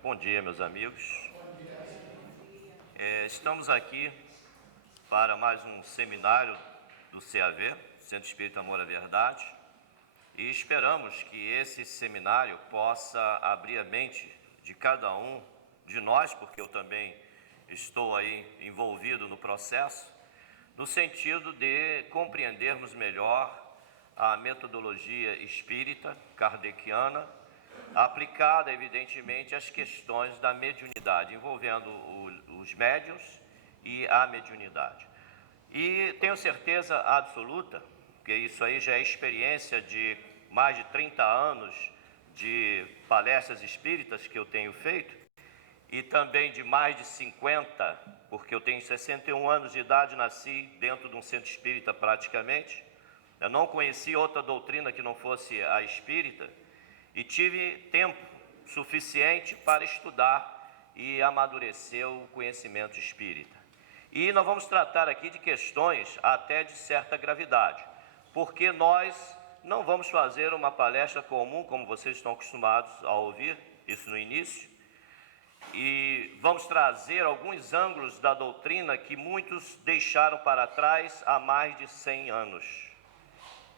Bom dia, meus amigos. Estamos aqui para mais um seminário do CAV, Centro Espírita Amor à Verdade, e esperamos que esse seminário possa abrir a mente de cada um de nós, porque eu também estou aí envolvido no processo, no sentido de compreendermos melhor a metodologia espírita kardeciana, aplicada, evidentemente, às questões da mediunidade, envolvendo os médiuns e a mediunidade. E tenho certeza absoluta, que isso aí já é experiência de mais de 30 anos de palestras espíritas que eu tenho feito, e também de mais de 50, porque eu tenho 61 anos de idade, nasci dentro de um centro espírita praticamente. Eu não conheci outra doutrina que não fosse a espírita, e tive tempo suficiente para estudar e amadurecer o conhecimento espírita. E nós vamos tratar aqui de questões até de certa gravidade, porque nós não vamos fazer uma palestra comum, como vocês estão acostumados a ouvir, isso no início, e vamos trazer alguns ângulos da doutrina que muitos deixaram para trás há mais de 100 anos,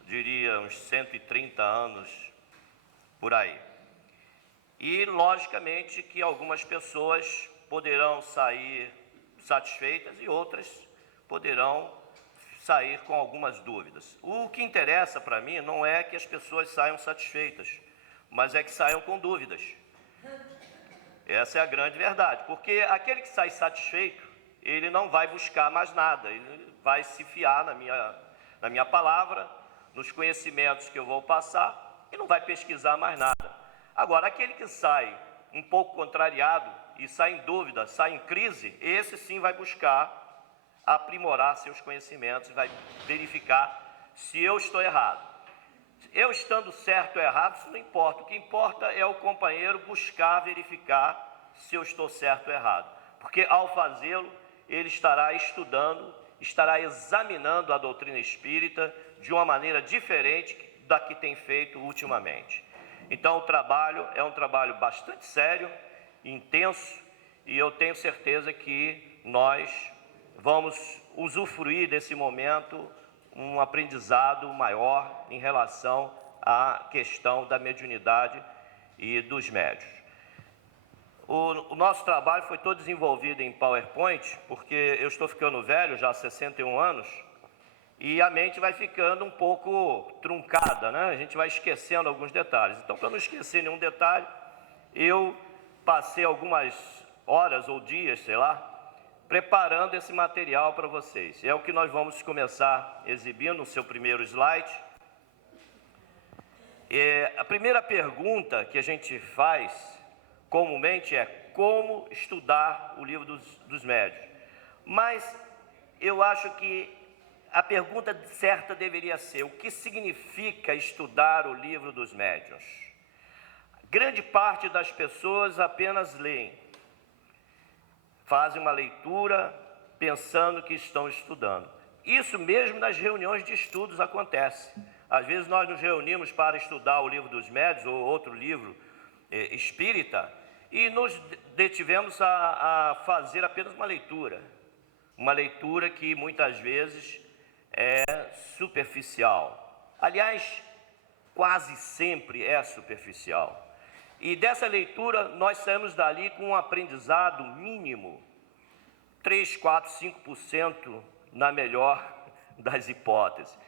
diria uns 130 anos, por aí. E, logicamente, que algumas pessoas poderão sair satisfeitas e outras poderão sair com algumas dúvidas. O que interessa para mim não é que as pessoas saiam satisfeitas, mas é que saiam com dúvidas. Essa é a grande verdade, porque aquele que sai satisfeito, ele não vai buscar mais nada, ele vai se fiar na minha palavra, nos conhecimentos que eu vou passar, e não vai pesquisar mais nada. Agora, aquele que sai um pouco contrariado e sai em dúvida, sai em crise, esse sim vai buscar aprimorar seus conhecimentos, vai verificar se eu estou errado. Eu estando certo ou errado, isso não importa. O que importa é o companheiro buscar verificar se eu estou certo ou errado. Porque ao fazê-lo, ele estará estudando, estará examinando a doutrina espírita de uma maneira diferente da que tem feito ultimamente. Então o trabalho é um trabalho bastante sério, intenso, e eu tenho certeza que nós vamos usufruir desse momento um aprendizado maior em relação à questão da mediunidade e dos médiuns. O nosso trabalho foi todo desenvolvido em PowerPoint, porque eu estou ficando velho, já há 61 anos, e a mente vai ficando um pouco truncada, né? A gente vai esquecendo alguns detalhes. Então, para não esquecer nenhum detalhe, eu passei algumas horas ou dias, sei lá, preparando esse material para vocês. É o que nós vamos começar exibindo no seu primeiro slide. A primeira pergunta que a gente faz comumente é como estudar o livro dos médiuns. Mas eu acho que a pergunta certa deveria ser: o que significa estudar o livro dos médiuns? Grande parte das pessoas apenas leem, fazem uma leitura pensando que estão estudando. Isso mesmo nas reuniões de estudos acontece. Às vezes nós nos reunimos para estudar o livro dos médiuns ou outro livro espírita e nos detivemos a fazer apenas uma leitura que muitas vezes é superficial. Aliás, quase sempre é superficial. E dessa leitura nós saímos dali com um aprendizado mínimo, 3, 4, 5% na melhor das hipóteses.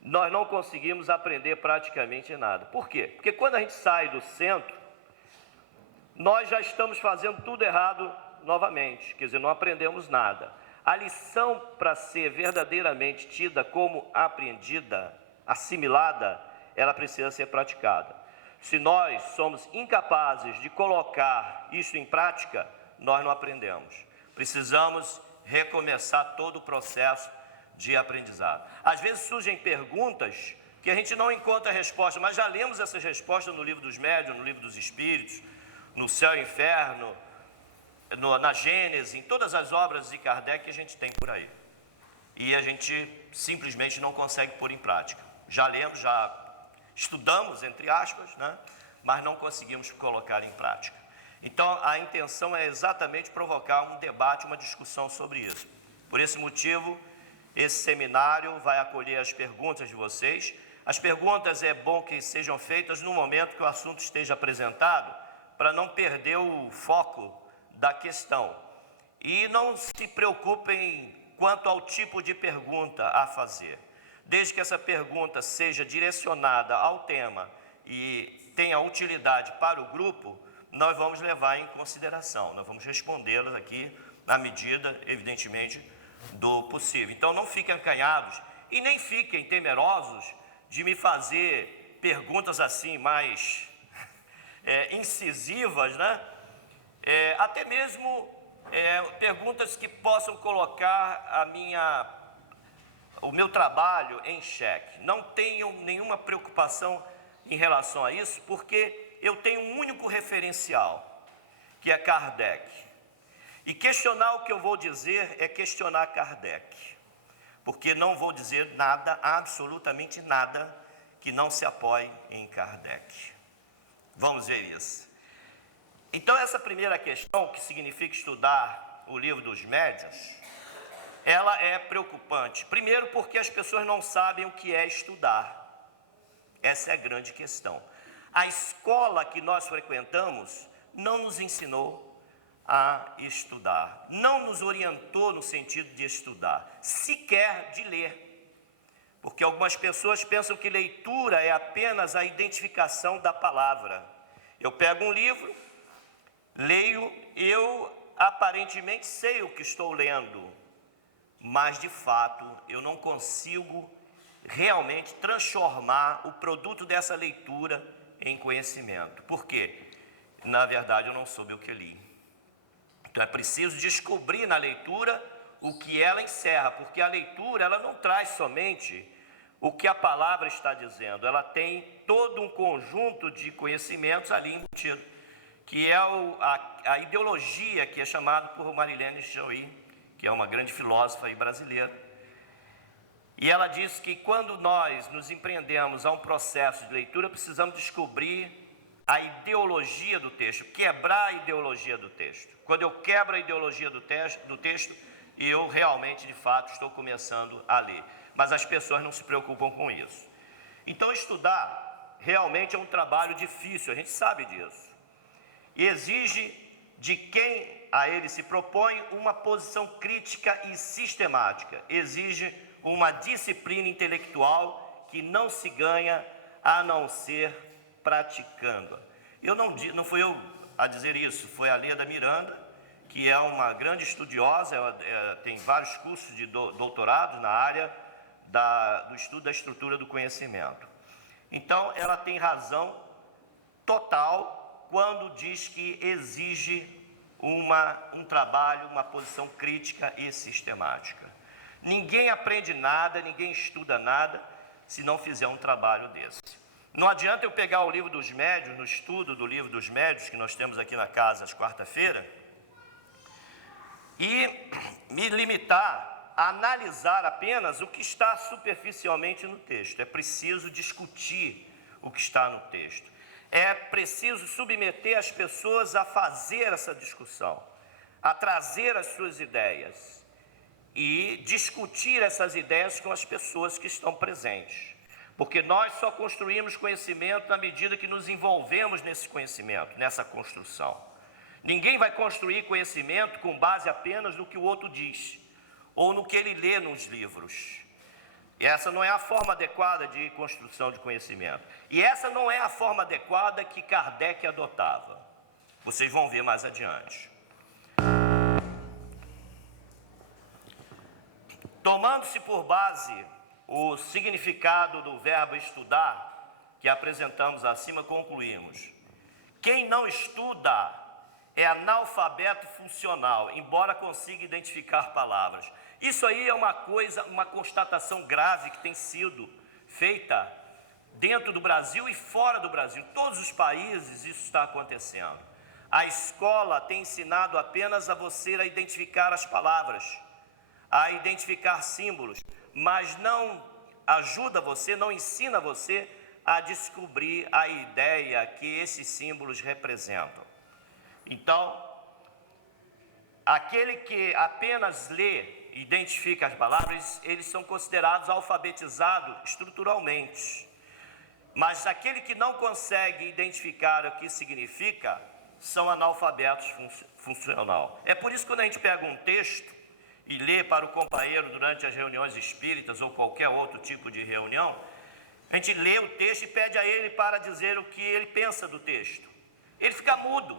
Nós não conseguimos aprender praticamente nada. Por quê? Porque quando a gente sai do centro, nós já estamos fazendo tudo errado novamente, quer dizer, não aprendemos nada. A lição, para ser verdadeiramente tida como apreendida, assimilada, ela precisa ser praticada. Se nós somos incapazes de colocar isso em prática, nós não aprendemos. Precisamos recomeçar todo o processo de aprendizado. Às vezes surgem perguntas que a gente não encontra resposta, mas já lemos essas respostas no livro dos médiuns, no livro dos espíritos, no Céu e Inferno, na Gênese, em todas as obras de Kardec que a gente tem por aí. E a gente simplesmente não consegue pôr em prática. Já lemos, já estudamos, entre aspas, né? Mas não conseguimos colocar em prática. Então, a intenção é exatamente provocar um debate, uma discussão sobre isso. Por esse motivo, esse seminário vai acolher as perguntas de vocês. As perguntas é bom que sejam feitas no momento que o assunto esteja apresentado, para não perder o foco da questão. E não se preocupem quanto ao tipo de pergunta a fazer. Desde que essa pergunta seja direcionada ao tema e tenha utilidade para o grupo, nós vamos levar em consideração, nós vamos respondê-las aqui na medida, evidentemente, do possível. Então, não fiquem acanhados e nem fiquem temerosos de me fazer perguntas assim mais incisivas, né? Até mesmo perguntas que possam colocar o meu trabalho em xeque. Não tenham nenhuma preocupação em relação a isso, porque eu tenho um único referencial, que é Kardec. E questionar o que eu vou dizer é questionar Kardec, porque não vou dizer nada, absolutamente nada, que não se apoie em Kardec. Vamos ver isso. Então, essa primeira questão, que significa estudar o Livro dos Médiuns, ela é preocupante. Primeiro, porque as pessoas não sabem o que é estudar. Essa é a grande questão. A escola que nós frequentamos não nos ensinou a estudar, não nos orientou no sentido de estudar, sequer de ler. Porque algumas pessoas pensam que leitura é apenas a identificação da palavra. Eu pego um livro, leio, eu aparentemente sei o que estou lendo, mas de fato eu não consigo realmente transformar o produto dessa leitura em conhecimento. Por quê? Na verdade eu não soube o que li. Então é preciso descobrir na leitura o que ela encerra, porque a leitura ela não traz somente o que a palavra está dizendo, ela tem todo um conjunto de conhecimentos ali embutido, que é a ideologia que é chamada por Marilene Chauí, que é uma grande filósofa aí brasileira. E ela diz que quando nós nos empreendemos a um processo de leitura, precisamos descobrir a ideologia do texto, quebrar a ideologia do texto. Quando eu quebro a ideologia do texto, eu realmente, de fato, estou começando a ler. Mas as pessoas não se preocupam com isso. Então, estudar realmente é um trabalho difícil, a gente sabe disso. E exige de quem a ele se propõe uma posição crítica e sistemática. Exige uma disciplina intelectual que não se ganha a não ser praticando. Não fui eu a dizer isso, foi a Leda Miranda, que é uma grande estudiosa, ela tem vários cursos de doutorado na área do estudo da estrutura do conhecimento. Então, ela tem razão total quando diz que exige um trabalho, uma posição crítica e sistemática. Ninguém aprende nada, ninguém estuda nada, se não fizer um trabalho desse. Não adianta eu pegar o Livro dos Médiuns, no estudo do Livro dos Médiuns, que nós temos aqui na casa às quarta-feiras, e me limitar a analisar apenas o que está superficialmente no texto. É preciso discutir o que está no texto. É preciso submeter as pessoas a fazer essa discussão, a trazer as suas ideias e discutir essas ideias com as pessoas que estão presentes. Porque nós só construímos conhecimento na medida que nos envolvemos nesse conhecimento, nessa construção. Ninguém vai construir conhecimento com base apenas no que o outro diz, ou no que ele lê nos livros. E essa não é a forma adequada de construção de conhecimento. E essa não é a forma adequada que Kardec adotava. Vocês vão ver mais adiante. Tomando-se por base o significado do verbo estudar, que apresentamos acima, concluímos: quem não estuda é analfabeto funcional, embora consiga identificar palavras. Isso aí é uma constatação grave que tem sido feita dentro do Brasil e fora do Brasil. Em todos os países isso está acontecendo. A escola tem ensinado apenas a você a identificar as palavras, a identificar símbolos, mas não ajuda você, não ensina você a descobrir a ideia que esses símbolos representam. Então, aquele que apenas lê e identifica as palavras, eles são considerados alfabetizados estruturalmente. Mas aquele que não consegue identificar o que significa, são analfabetos funcional. É por isso que quando a gente pega um texto e lê para o companheiro durante as reuniões espíritas ou qualquer outro tipo de reunião, a gente lê o texto e pede a ele para dizer o que ele pensa do texto. Ele fica mudo,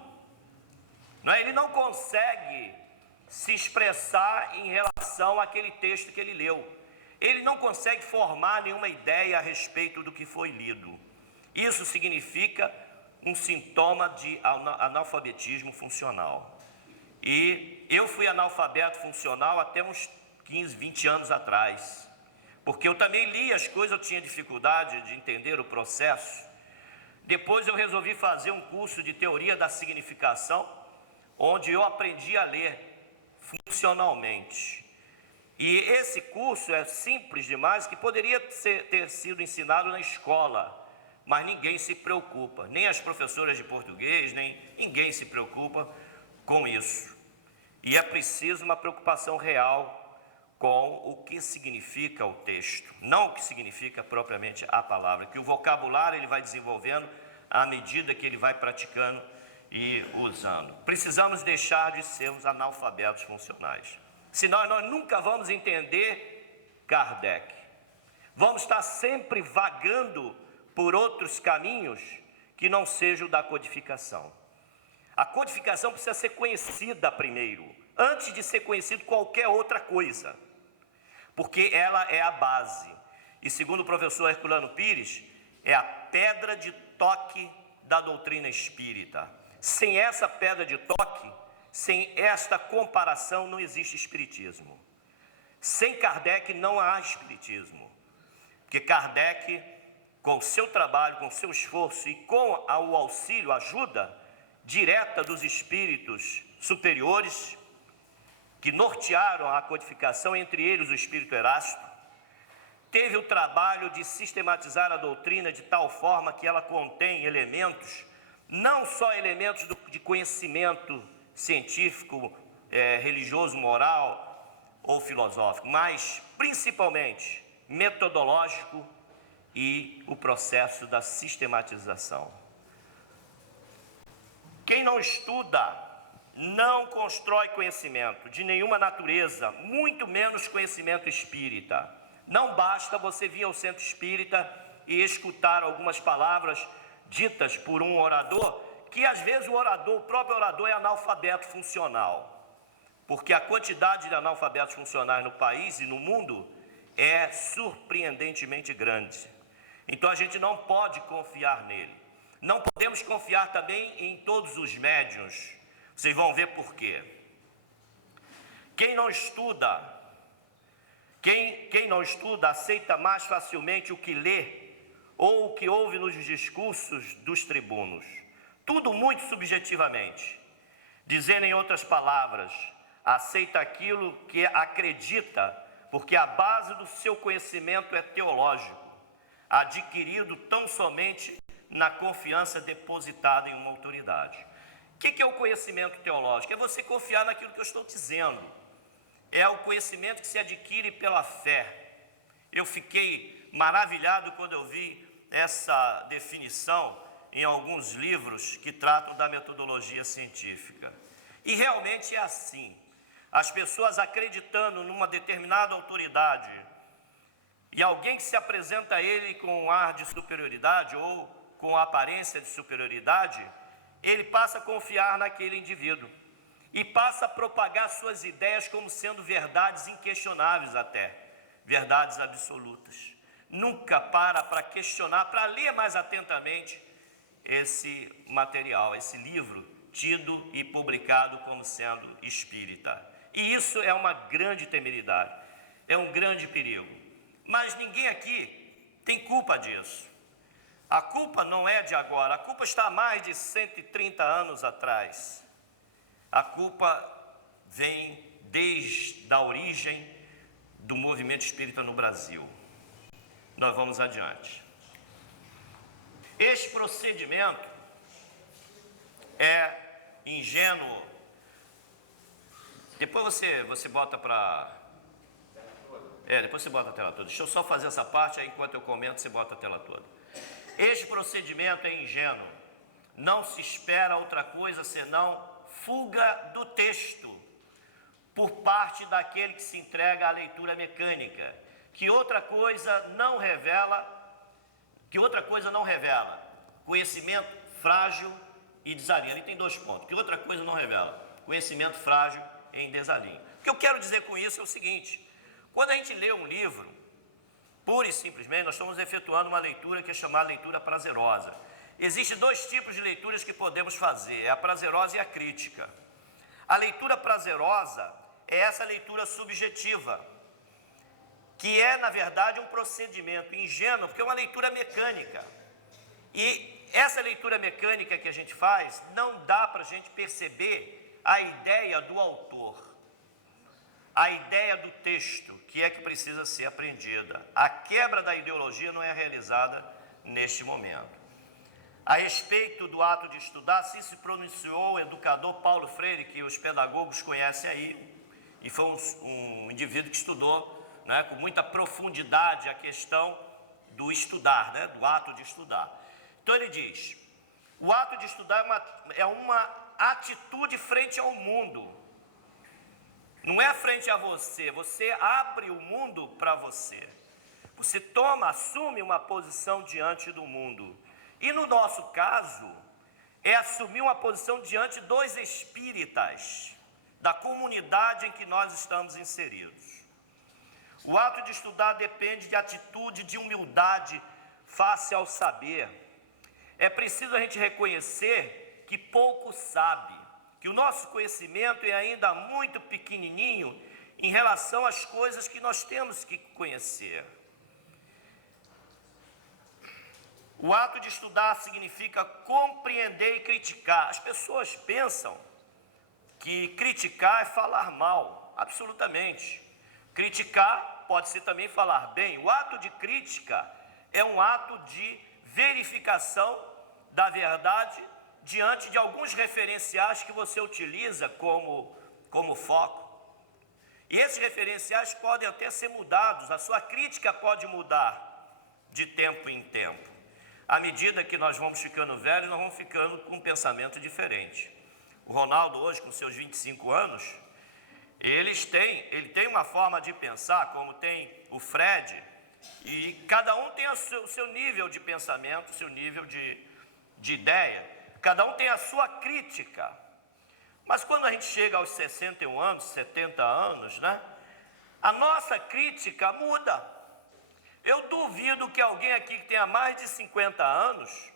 não é? Ele não consegue se expressar em relação àquele texto que ele leu. Ele não consegue formar nenhuma ideia a respeito do que foi lido. Isso significa um sintoma de analfabetismo funcional. E eu fui analfabeto funcional até uns 15, 20 anos atrás, porque eu também li as coisas, eu tinha dificuldade de entender o processo. Depois eu resolvi fazer um curso de teoria da significação, onde eu aprendi a ler funcionalmente. E esse curso é simples demais, que poderia ter sido ensinado na escola, mas ninguém se preocupa, nem as professoras de português, nem ninguém se preocupa com isso. E é preciso uma preocupação real com o que significa o texto, não o que significa propriamente a palavra, que o vocabulário ele vai desenvolvendo à medida que ele vai praticando e usando. Precisamos deixar de sermos analfabetos funcionais, senão nós nunca vamos entender Kardec. Vamos estar sempre vagando por outros caminhos que não sejam da codificação. A codificação precisa ser conhecida primeiro, antes de ser conhecido qualquer outra coisa, porque ela é a base. E segundo o professor Herculano Pires, é a pedra de toque da doutrina espírita. Sem essa pedra de toque, sem esta comparação, não existe espiritismo. Sem Kardec não há espiritismo, porque Kardec, com seu trabalho, com seu esforço e com o auxílio, ajuda direta dos espíritos superiores, que nortearam a codificação, entre eles o espírito Erasto, teve o trabalho de sistematizar a doutrina de tal forma que ela contém elementos, não só elementos de conhecimento científico, religioso, moral ou filosófico, mas principalmente metodológico e o processo da sistematização. Quem não estuda não constrói conhecimento de nenhuma natureza, muito menos conhecimento espírita. Não basta você vir ao centro espírita e escutar algumas palavras ditas por um orador, que às vezes o próprio orador é analfabeto funcional, porque a quantidade de analfabetos funcionais no país e no mundo é surpreendentemente grande. Então a gente não pode confiar nele. Não podemos confiar também em todos os médiuns. Vocês vão ver por quê. Quem não estuda aceita mais facilmente o que lê ou o que ouve nos discursos dos tribunos. Tudo muito subjetivamente. Dizendo em outras palavras, aceita aquilo que acredita, porque a base do seu conhecimento é teológico, adquirido tão somente na confiança depositada em uma autoridade. O que é o conhecimento teológico? É você confiar naquilo que eu estou dizendo. É o conhecimento que se adquire pela fé. Eu fiquei maravilhado quando eu vi essa definição em alguns livros que tratam da metodologia científica. E realmente é assim. As pessoas acreditando numa determinada autoridade e alguém que se apresenta a ele com um ar de superioridade ou com a aparência de superioridade, ele passa a confiar naquele indivíduo e passa a propagar suas ideias como sendo verdades inquestionáveis até, verdades absolutas. Nunca para questionar, para ler mais atentamente esse material, esse livro tido e publicado como sendo espírita. E isso é uma grande temeridade, é um grande perigo. Mas ninguém aqui tem culpa disso. A culpa não é de agora, a culpa está há mais de 130 anos atrás. A culpa vem desde a origem do movimento espírita no Brasil. Nós vamos adiante. Este procedimento é ingênuo. Depois você bota para... depois você bota a tela toda. Deixa eu só fazer essa parte, aí enquanto eu comento você bota a tela toda. Este procedimento é ingênuo. Não se espera outra coisa senão fuga do texto por parte daquele que se entrega à leitura mecânica, que outra coisa não revela, conhecimento frágil e desalinho. Ali tem 2 pontos, que outra coisa não revela, conhecimento frágil em desalinho. O que eu quero dizer com isso é o seguinte: quando a gente lê um livro, pura e simplesmente, nós estamos efetuando uma leitura que é chamada leitura prazerosa. Existem 2 tipos de leituras que podemos fazer, a prazerosa e a crítica. A leitura prazerosa é essa leitura subjetiva, que é, na verdade, um procedimento ingênuo, porque é uma leitura mecânica. E essa leitura mecânica que a gente faz, não dá para a gente perceber a ideia do autor, a ideia do texto, que é que precisa ser aprendida. A quebra da ideologia não é realizada neste momento. A respeito do ato de estudar, assim se pronunciou o educador Paulo Freire, que os pedagogos conhecem aí, e foi um indivíduo que estudou, né, com muita profundidade a questão do estudar, né, do ato de estudar. Então ele diz: o ato de estudar é uma atitude frente ao mundo, não é frente a você, você abre o mundo para você, você assume uma posição diante do mundo. E no nosso caso, é assumir uma posição diante dos espíritas, da comunidade em que nós estamos inseridos. O ato de estudar depende de atitude de humildade face ao saber. É preciso a gente reconhecer que pouco sabe, que o nosso conhecimento é ainda muito pequenininho em relação às coisas que nós temos que conhecer. O ato de estudar significa compreender e criticar. As pessoas pensam que criticar é falar mal, absolutamente. Criticar pode ser também falar bem. O ato de crítica é um ato de verificação da verdade diante de alguns referenciais que você utiliza como foco. E esses referenciais podem até ser mudados, a sua crítica pode mudar de tempo em tempo. À medida que nós vamos ficando velhos, nós vamos ficando com um pensamento diferente. O Ronaldo hoje, com seus 25 anos, ele tem uma forma de pensar, como tem o Fred, e cada um tem o seu nível de pensamento, o seu nível de ideia, cada um tem a sua crítica. Mas quando a gente chega aos 61 anos, 70 anos, né, a nossa crítica muda. Eu duvido que alguém aqui que tenha mais de 50 anos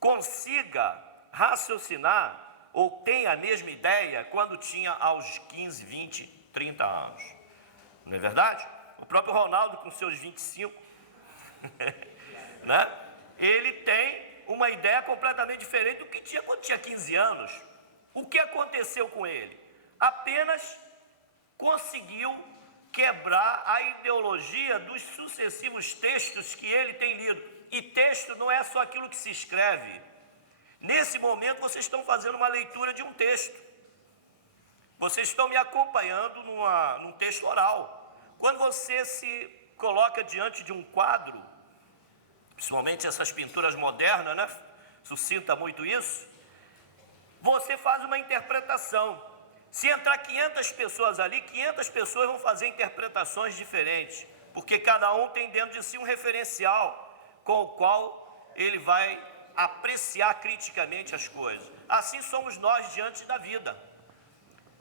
consiga raciocinar ou tenha a mesma ideia quando tinha aos 15, 20, 30 anos. Não é verdade? O próprio Ronaldo, com seus 25, né, ele tem uma ideia completamente diferente do que tinha quando tinha 15 anos. O que aconteceu com ele? Apenas conseguiu quebrar a ideologia dos sucessivos textos que ele tem lido. E texto não é só aquilo que se escreve. Nesse momento vocês estão fazendo uma leitura de um texto. Vocês estão me acompanhando num texto oral. Quando você se coloca diante de um quadro, principalmente essas pinturas modernas, né, suscita muito isso, você faz uma interpretação. Se entrar 500 pessoas ali, 500 pessoas vão fazer interpretações diferentes, porque cada um tem dentro de si um referencial com o qual ele vai apreciar criticamente as coisas. Assim somos nós diante da vida,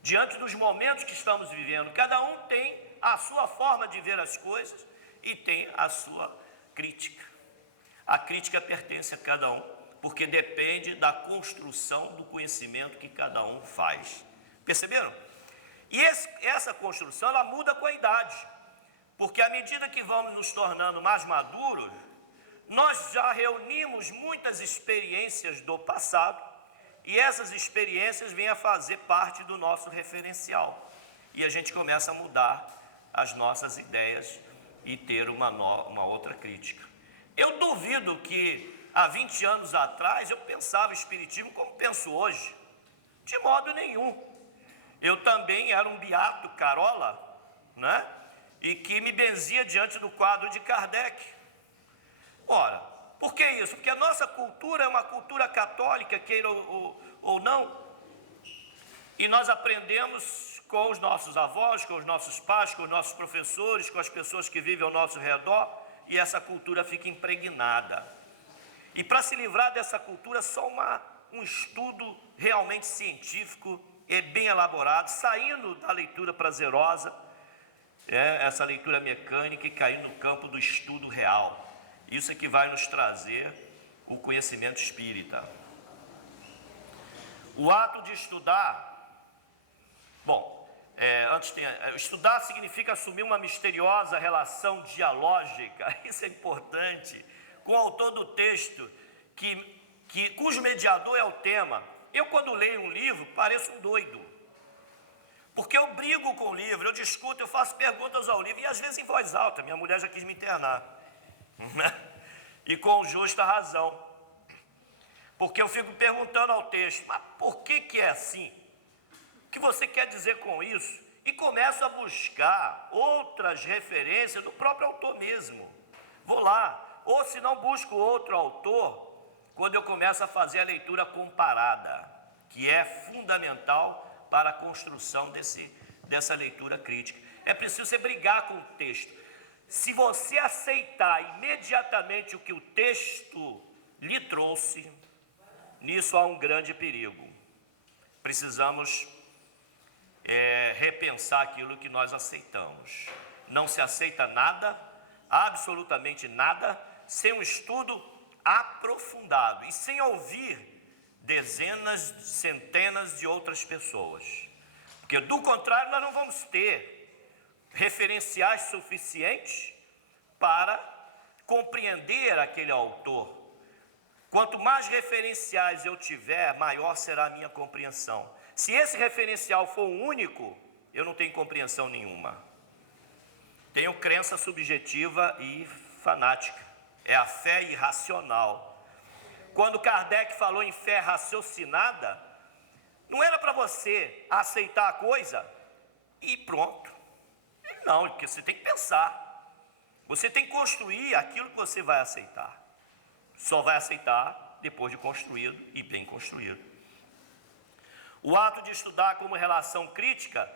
diante dos momentos que estamos vivendo. Cada um tem a sua forma de ver as coisas e tem a sua crítica. A crítica pertence a cada um, porque depende da construção do conhecimento que cada um faz. Perceberam? E essa construção, ela muda com a idade, porque à medida que vamos nos tornando mais maduros, nós já reunimos muitas experiências do passado, e essas experiências vêm a fazer parte do nosso referencial, e a gente começa a mudar as nossas ideias e ter uma outra crítica. Eu duvido que há 20 anos atrás eu pensava espiritismo como penso hoje. De modo nenhum. Eu também era um beato carola, né? E que me benzia diante do quadro de Kardec. Ora, por que isso? Porque a nossa cultura é uma cultura católica, queira ou não, e nós aprendemos com os nossos avós, com os nossos pais, com os nossos professores, com as pessoas que vivem ao nosso redor, e essa cultura fica impregnada. E para se livrar dessa cultura, só um estudo realmente científico e bem elaborado, saindo da leitura prazerosa, essa leitura mecânica, e cair no campo do estudo real. Isso é que vai nos trazer o conhecimento espírita. O ato de estudar, estudar significa assumir uma misteriosa relação dialógica, isso é importante, com o autor do texto, cujo mediador é o tema. Eu, quando leio um livro, pareço um doido, porque eu brigo com o livro, eu discuto, eu faço perguntas ao livro, e às vezes em voz alta. Minha mulher já quis me internar, e com justa razão, porque eu fico perguntando ao texto, mas por que é assim? O que você quer dizer com isso? E começo a buscar outras referências do próprio autor mesmo. Vou lá, ou se não busco outro autor, quando eu começo a fazer a leitura comparada, que é fundamental para a construção dessa leitura crítica. É preciso você brigar com o texto. Se você aceitar imediatamente o que o texto lhe trouxe, nisso há um grande perigo. Precisamos repensar aquilo que nós aceitamos. Não se aceita nada, absolutamente nada, sem um estudo aprofundado e sem ouvir dezenas, centenas de outras pessoas. Porque do contrário nós não vamos ter referenciais suficientes para compreender aquele autor. Quanto mais referenciais eu tiver, maior será a minha compreensão. Se esse referencial for único, eu não tenho compreensão nenhuma. Tenho crença subjetiva e fanática. É a fé irracional. Quando Kardec falou em fé raciocinada, não era para você aceitar a coisa e pronto. Não, porque você tem que pensar. Você tem que construir aquilo que você vai aceitar. Só vai aceitar depois de construído e bem construído. O ato de estudar como relação crítica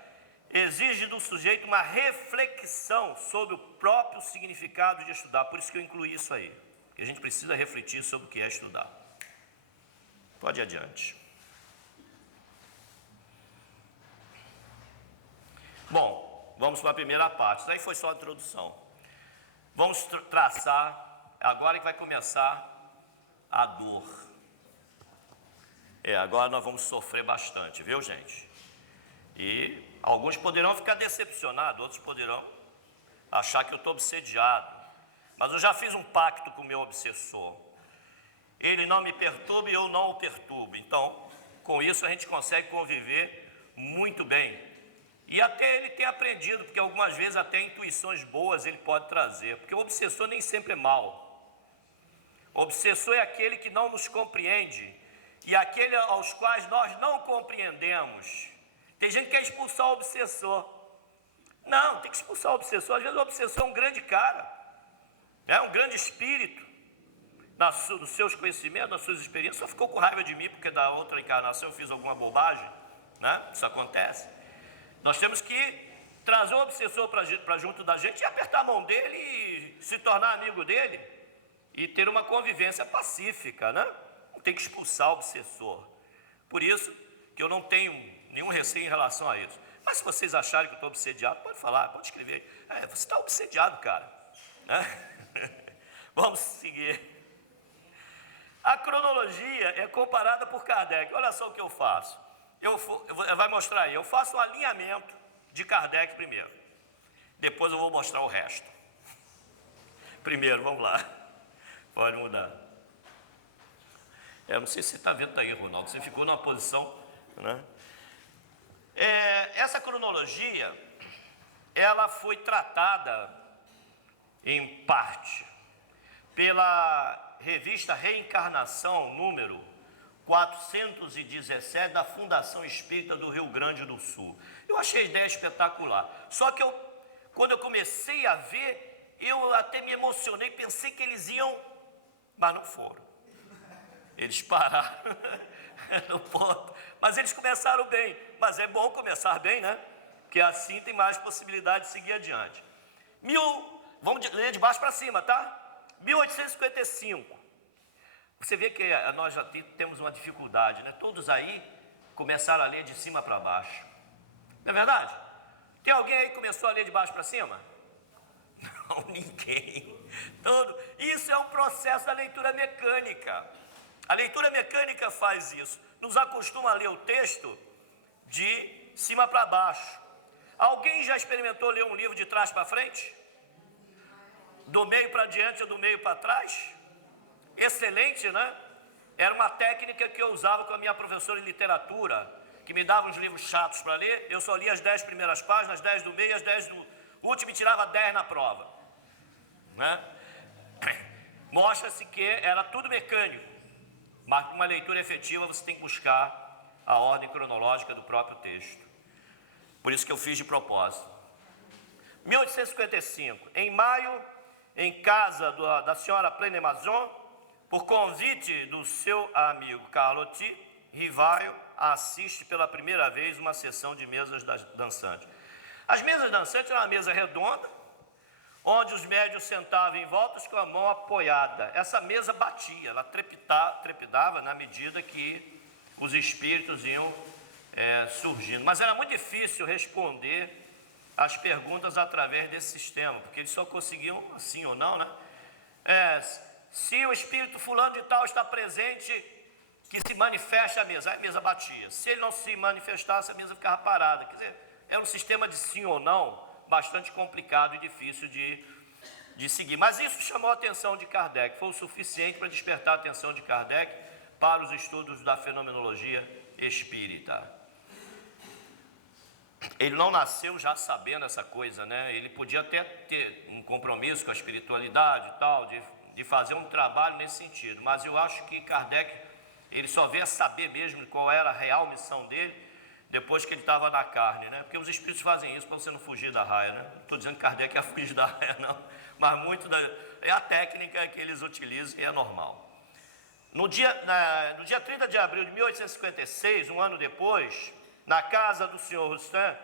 exige do sujeito uma reflexão sobre o próprio significado de estudar. Por isso que eu incluí isso aí. Que a gente precisa refletir sobre o que é estudar. Pode ir adiante. Bom, vamos para a primeira parte. Isso aí foi só a introdução. Vamos traçar, agora que vai começar a dor. Agora nós vamos sofrer bastante, viu, gente? E alguns poderão ficar decepcionados, outros poderão achar que eu estou obsediado. Mas eu já fiz um pacto com o meu obsessor. Ele não me perturba e eu não o perturbo. Então, com isso a gente consegue conviver muito bem. E até ele tem aprendido, porque algumas vezes até intuições boas ele pode trazer. Porque o obsessor nem sempre é mau. O obsessor é aquele que não nos compreende e aquele aos quais nós não compreendemos. Tem gente que quer expulsar o obsessor. Não, tem que expulsar o obsessor. Às vezes o obsessor é um grande cara, é um grande espírito, nos seus conhecimentos, nas suas experiências. Só ficou com raiva de mim porque da outra encarnação eu fiz alguma bobagem, né? Isso acontece. Nós temos que trazer o obsessor para junto da gente e apertar a mão dele e se tornar amigo dele e ter uma convivência pacífica, né? Não tem que expulsar o obsessor. Por isso que eu não tenho nenhum receio em relação a isso. Mas se vocês acharem que eu estou obsediado, pode falar, pode escrever. Você está obsediado, cara, né? Vamos seguir. A cronologia é comparada por Kardec. Olha só o que eu faço. Vai mostrar aí. Eu faço o alinhamento de Kardec primeiro. Depois eu vou mostrar o resto. Primeiro, vamos lá. Pode mudar. Não sei se você está vendo aí, Ronaldo. Você ficou numa posição, né? Essa cronologia, ela foi tratada, em parte, pela revista Reencarnação, número 417 da Fundação Espírita do Rio Grande do Sul. Eu achei a ideia espetacular. Só que quando eu comecei a ver, eu até me emocionei, pensei que eles iam, mas não foram. Eles pararam no ponto, mas eles começaram bem. Mas é bom começar bem, né? Porque assim tem mais possibilidade de seguir adiante. Vamos ler de baixo para cima, tá? 1855. Você vê que nós já temos uma dificuldade, né? Todos aí começaram a ler de cima para baixo. Não é verdade? Tem alguém aí que começou a ler de baixo para cima? Não, ninguém. Isso é um processo da leitura mecânica. A leitura mecânica faz isso. Nos acostuma a ler o texto de cima para baixo. Alguém já experimentou ler um livro de trás para frente? Do meio para diante ou do meio para trás? Excelente, né? Era uma técnica que eu usava com a minha professora de literatura, que me dava uns livros chatos para ler. Eu só lia as 10 primeiras páginas, as 10 do meio, as 10 do último e tirava 10 na prova, né? Mostra-se que era tudo mecânico, mas uma leitura efetiva você tem que buscar a ordem cronológica do próprio texto. Por isso que eu fiz de propósito. 1855, em maio, em casa da senhora Plenemazon, por convite do seu amigo Carlotti, Rivaio assiste pela primeira vez uma sessão de mesas dançantes. As mesas dançantes eram uma mesa redonda, onde os médios sentavam em volta com a mão apoiada. Essa mesa batia, ela trepidava na medida que os espíritos iam surgindo. Mas era muito difícil responder as perguntas através desse sistema, porque eles só conseguiam sim ou não, né? Se o espírito fulano de tal está presente, que se manifeste a mesa. Aí a mesa batia. Se ele não se manifestasse, a mesa ficava parada. Quer dizer, era um sistema de sim ou não bastante complicado e difícil de seguir. Mas isso chamou a atenção de Kardec. Foi o suficiente para despertar a atenção de Kardec para os estudos da fenomenologia espírita. Ele não nasceu já sabendo essa coisa, né? Ele podia até ter um compromisso com a espiritualidade e tal, de fazer um trabalho nesse sentido. Mas eu acho que Kardec, ele só veio a saber mesmo qual era a real missão dele depois que ele estava na carne, né? Porque os espíritos fazem isso para você não fugir da raia, né? Não estou dizendo que Kardec ia fugir da raia, não. Mas muito é a técnica que eles utilizam e é normal. No dia 30 de abril de 1856, um ano depois, na casa do senhor Roustan,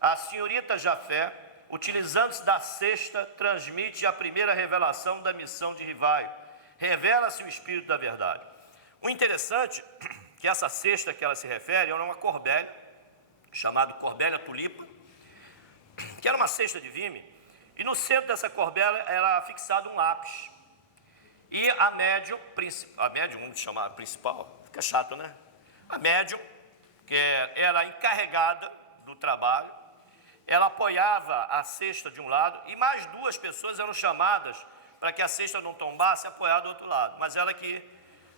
a senhorita Jafé, utilizando-se da cesta, transmite a primeira revelação da missão de Rivaio. Revela-se o Espírito da Verdade. O interessante é que essa cesta que ela se refere era uma corbélia, chamada corbélia tulipa, que era uma cesta de vime, e no centro dessa corbélia era fixado um lápis. E a médium, vamos chamar principal, fica chato, né? A médium, que era encarregada do trabalho, ela apoiava a cesta de um lado e mais duas pessoas eram chamadas para que a cesta não tombasse e apoiar do outro lado. Mas ela que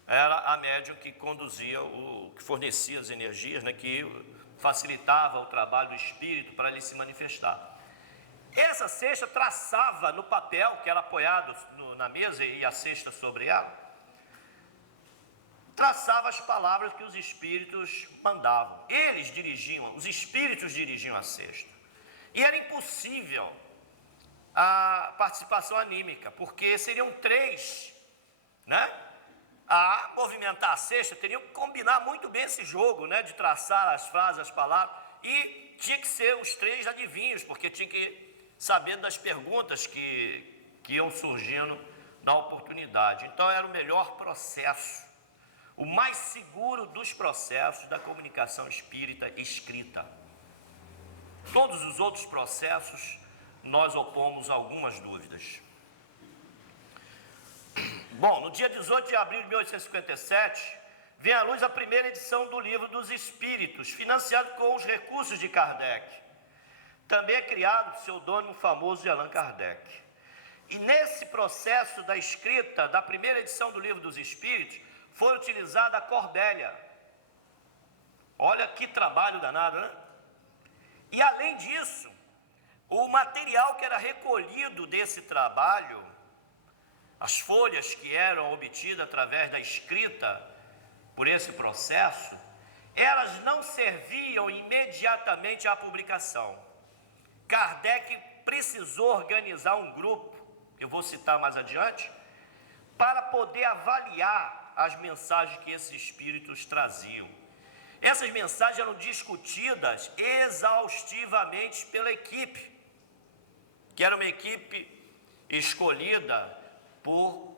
era a médium que conduzia, que fornecia as energias, né, que facilitava o trabalho do espírito para ele se manifestar. Essa cesta traçava no papel, que era apoiado na mesa e a cesta sobre ela, traçava as palavras que os espíritos mandavam. Eles dirigiam, os espíritos dirigiam a cesta. E era impossível a participação anímica, porque seriam 3, né? A movimentar a cesta, teriam que combinar muito bem esse jogo, né? De traçar as frases, as palavras, e tinha que ser os 3 adivinhos, porque tinha que saber das perguntas que iam surgindo na oportunidade. Então era o melhor processo, o mais seguro dos processos da comunicação espírita escrita. Todos os outros processos nós opomos algumas dúvidas. Bom, no dia 18 de abril de 1857, vem à luz a primeira edição do Livro dos Espíritos, financiado com os recursos de Kardec. Também é criado o pseudônimo famoso de Allan Kardec. E nesse processo da escrita da primeira edição do Livro dos Espíritos, foi utilizada a corbélia. Olha que trabalho danado, né? E além disso, o material que era recolhido desse trabalho, as folhas que eram obtidas através da escrita por esse processo, elas não serviam imediatamente à publicação. Kardec precisou organizar um grupo, eu vou citar mais adiante, para poder avaliar as mensagens que esses espíritos traziam. Essas mensagens eram discutidas exaustivamente pela equipe, que era uma equipe escolhida por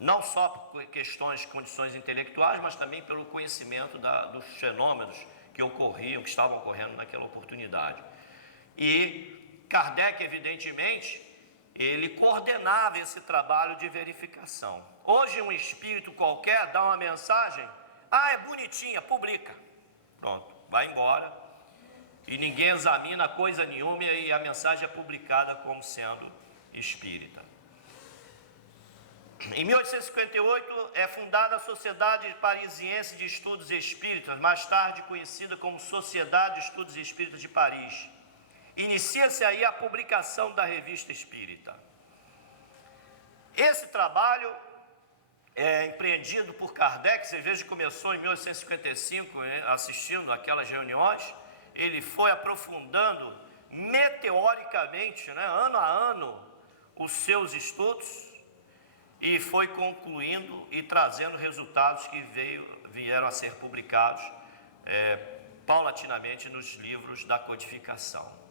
não só por questões, condições intelectuais, mas também pelo conhecimento dos fenômenos que ocorriam, que estavam ocorrendo naquela oportunidade. E Kardec, evidentemente, ele coordenava esse trabalho de verificação. Hoje um espírito qualquer dá uma mensagem, é bonitinha, publica. Pronto, vai embora. E ninguém examina coisa nenhuma e a mensagem é publicada como sendo espírita. Em 1858 é fundada a Sociedade Parisiense de Estudos Espíritas, mais tarde conhecida como Sociedade de Estudos Espíritas de Paris. Inicia-se aí a publicação da Revista Espírita. Esse trabalho é empreendido por Kardec. Você veja que começou em 1855, assistindo aquelas reuniões. Ele foi aprofundando meteoricamente, ano a ano, os seus estudos, e foi concluindo e trazendo resultados que vieram a ser publicados paulatinamente nos livros da codificação.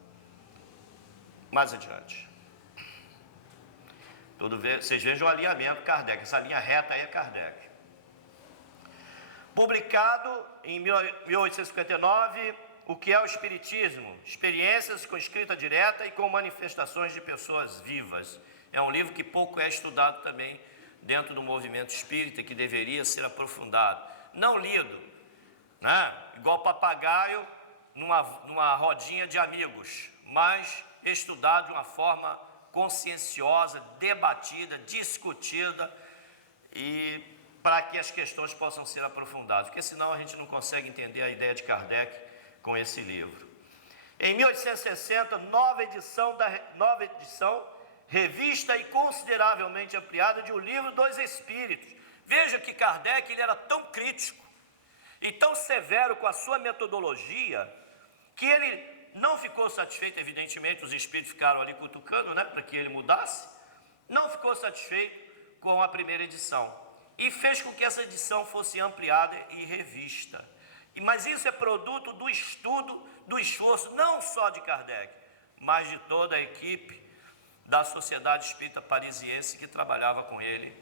Mais adiante. Vocês vejam o alinhamento Kardec, essa linha reta aí é Kardec. Publicado em 1859, o que é o Espiritismo? Experiências com escrita direta e com manifestações de pessoas vivas. É um livro que pouco é estudado também dentro do movimento espírita, que deveria ser aprofundado. Não lido, igual papagaio numa rodinha de amigos, mas estudado de uma forma conscienciosa, debatida, discutida, e para que as questões possam ser aprofundadas, porque senão a gente não consegue entender a ideia de Kardec com esse livro. Em 1860, nova edição, revista e consideravelmente ampliada de O Livro dos Espíritos. Veja que Kardec ele era tão crítico e tão severo com a sua metodologia, que ele não ficou satisfeito, evidentemente os espíritos ficaram ali cutucando, para que ele mudasse, não ficou satisfeito com a primeira edição, e fez com que essa edição fosse ampliada e revista. Mas isso é produto do estudo, do esforço, não só de Kardec, mas de toda a equipe da Sociedade Espírita Parisiense que trabalhava com ele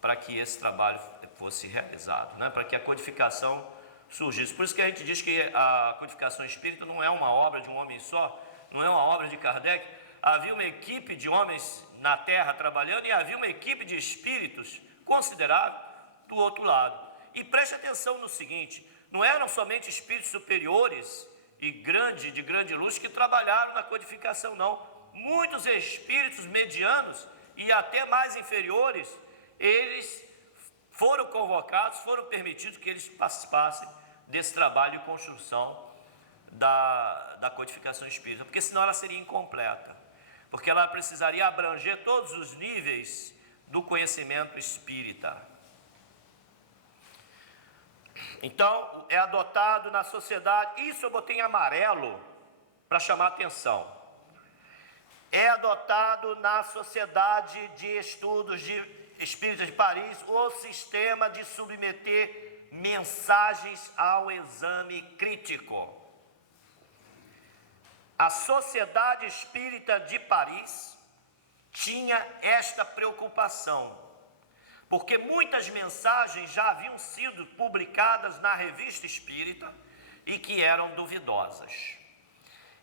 para que esse trabalho fosse realizado, para que a codificação surgisse. Por isso que a gente diz que a codificação espírita não é uma obra de um homem só, não é uma obra de Kardec. Havia uma equipe de homens na Terra trabalhando e havia uma equipe de espíritos considerável do outro lado. E preste atenção no seguinte, não eram somente espíritos superiores e de grande luz que trabalharam na codificação, não. Muitos espíritos medianos e até mais inferiores, eles foram convocados, foram permitidos que eles participassem desse trabalho de construção da codificação espírita, porque senão ela seria incompleta, porque ela precisaria abranger todos os níveis do conhecimento espírita. Então, é adotado na sociedade, isso eu botei em amarelo para chamar atenção. É adotado na Sociedade de Estudos de Espíritas de Paris o sistema de submeter mensagens ao exame crítico. A Sociedade Espírita de Paris tinha esta preocupação, porque muitas mensagens já haviam sido publicadas na Revista Espírita e que eram duvidosas,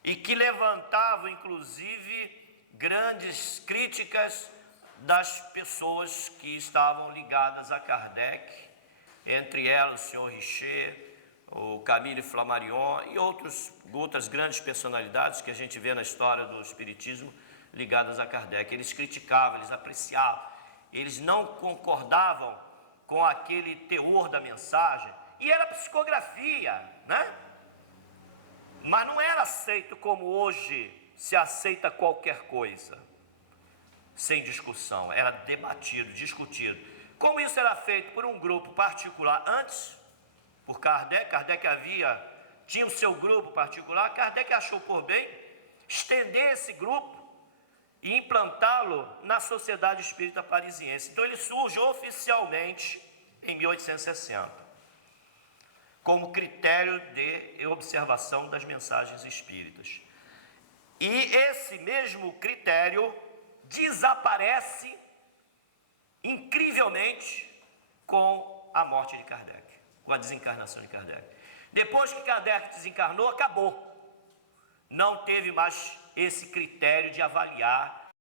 e que levantavam, inclusive, grandes críticas das pessoas que estavam ligadas a Kardec, entre elas o senhor Richer, o Camille Flammarion e outras grandes personalidades que a gente vê na história do Espiritismo ligadas a Kardec. Eles criticavam, eles apreciavam, eles não concordavam com aquele teor da mensagem, e era psicografia, mas não era aceito como hoje se aceita qualquer coisa, sem discussão, era debatido, discutido. Como isso era feito por um grupo particular antes, por Kardec, tinha o seu grupo particular, Kardec achou por bem estender esse grupo e implantá-lo na Sociedade Espírita Parisiense. Então ele surge oficialmente em 1860, como critério de observação das mensagens espíritas. E esse mesmo critério desaparece incrivelmente com a morte de Kardec, com a desencarnação de Kardec. Depois que Kardec desencarnou, acabou. Não teve mais esse critério de avaliar